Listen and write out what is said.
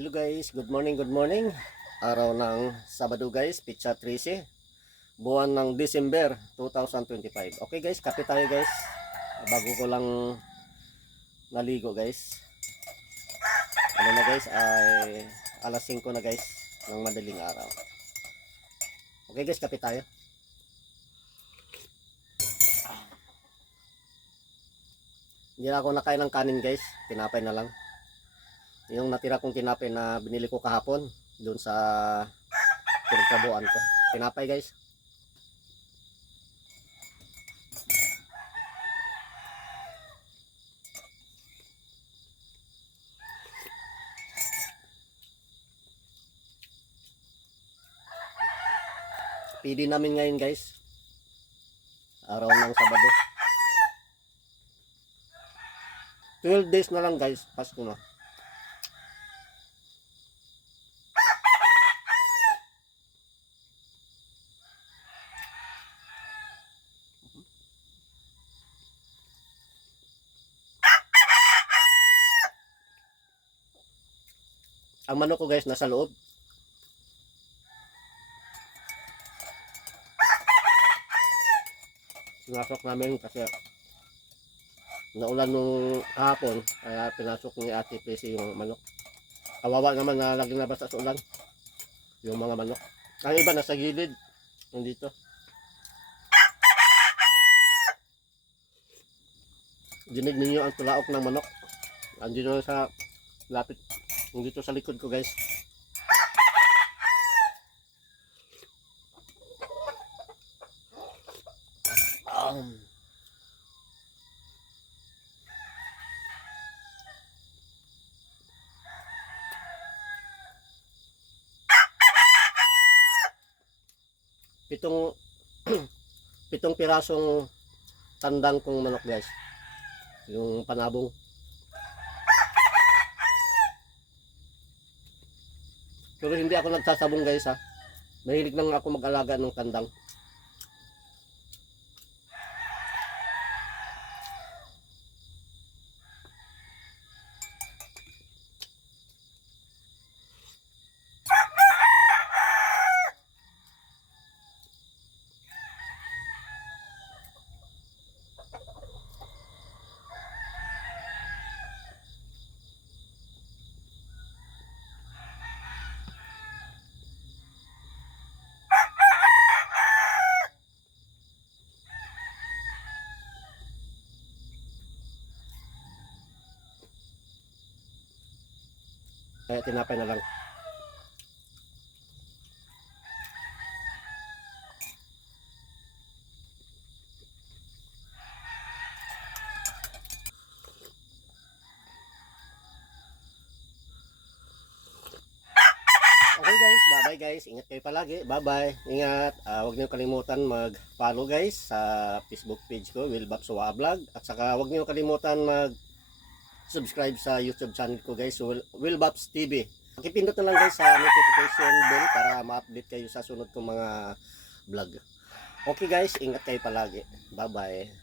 Hello guys, good morning, good morning. Araw ng Sabado guys, Pitsa 13, buwan ng December 2025. Okay guys, kape tayo guys. Bago ko lang naligo guys. Ano na guys, ay alas 5 na guys ng madaling araw. Okay guys, kape tayo. Hindi na ako nakain ng kanin guys, tinapay na lang. Yung natira kong tinapay na binili ko kahapon doon sa pinagtrabuhan ko. Tinapay guys. PD namin ngayon guys. Araw ng Sabado. 12 days na lang guys, Pasko na. Ang manok ko guys nasa loob. Pinasok namin kasi naulan nung hapon, kaya pinasok ni Ate Pesi yung manok. Kawawa naman na laging nabasa sa ulan yung mga manok. Ang iba nasa gilid, nandito. Dinig ninyo ang tulaok ng manok. Andito sa lapit, nandito sa likod ko guys. Pitong pitong pirasong tandang kong manok guys, yung panabong. Pero hindi ako nagsasabong guys ha, mahilig lang ako mag-alaga ng tandang. Kaya tinapay na lang. Okay guys, bye-bye guys. Ingat kayo palagi. Bye-bye. Ingat. Huwag niyo kalimutan mag-follow guys sa Facebook page ko, Will Babs Wa Vlog. At saka huwag niyo kalimutan mag-subscribe sa YouTube channel ko guys, Will Babs TV. Pakipindot na lang guys sa notification bell para ma-update kayo sa sunod kong mga vlog. Okay guys, ingat kayo palagi. Bye-bye.